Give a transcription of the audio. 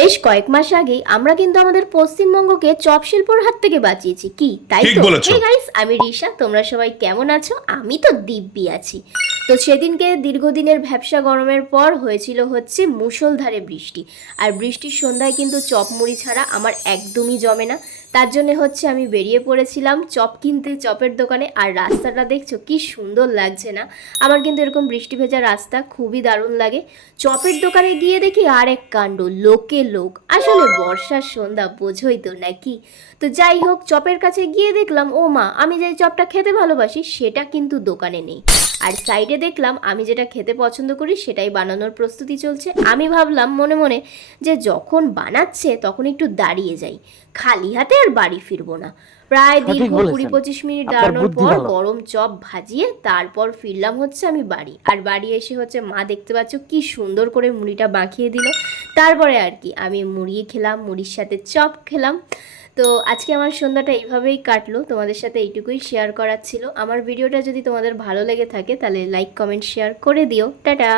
বেশ কয়েক মাস আগেই আমরা কিন্তু আমাদের পশ্চিমবঙ্গকে চপ শিল্পর হাত থেকে বাঁচিয়েছি, কি তাই ঠিক তো? বলেছো। হে গাইস, আমি রিশা, তোমরা সবাই কেমন আছো? আমি তো দিব্যি আছি। তো সেদিনকে দীর্ঘদিনের ভ্যাপসা গরমের পর হয়েছিল হচ্ছে মুষলধারে বৃষ্টি। আর বৃষ্টির সন্ধ্যায় কিন্তু চপ মুড়ি ছাড়া আমার একদমই জমে না। তার জন্য হচ্ছে আমি বেরিয়ে পড়েছিলাম চপ কিনতে চপের দোকানে। আর রাস্তাটা দেখছো কি সুন্দর লাগছে না? আমার কিন্তু এরকম বৃষ্টি ভেজা রাস্তা খুবই দারুণ লাগে। চপের দোকানে গিয়ে দেখি আর এক কাণ্ড, লোকে লোক। আসলে বর্ষার সন্ধ্যা, বোঝোই তো নাকি? তো যাই হোক, চপের কাছে গিয়ে দেখলাম ও মা, আমি যে চপটা খেতে ভালোবাসি সেটা কিন্তু দোকানে নেই। আর সাইডে দেখলাম আমি যেটা খেতে পছন্দ করি সেটাই বানানোর প্রস্তুতি চলছে। আমি ভাবলাম মনে মনে যে যখন বানাচ্ছে তখন একটু দাঁড়িয়ে যাই, খালি হাতে আর বাড়ি ফিরবো না। প্রায় সঠিক দীর্ঘ কুড়ি বলেছেন। পঁচিশ মিনিট আপনার দাঁড়ানোর বুদ্ধি পর ভালো। গরম চপ ভাজিয়ে তারপর ফিরলাম হচ্ছে আমি বাড়ি। আর বাড়ি এসে হচ্ছে মা, দেখতে পাচ্ছ কি সুন্দর করে মুড়িটা মাখিয়ে দিল। তারপরে আর কি আমি মুড়িয়ে খেলাম, মুড়ির সাথে চপ খেলাম। তো আজকে আমার সন্ধ্যাটা এইভাবেই কাটলো, তোমাদের সাথে এইটুকুই শেয়ার করার ছিল। আমার ভিডিওটা যদি তোমাদের ভালো লেগে থাকে তাহলে লাইক কমেন্ট শেয়ার করে দিও। টাটা।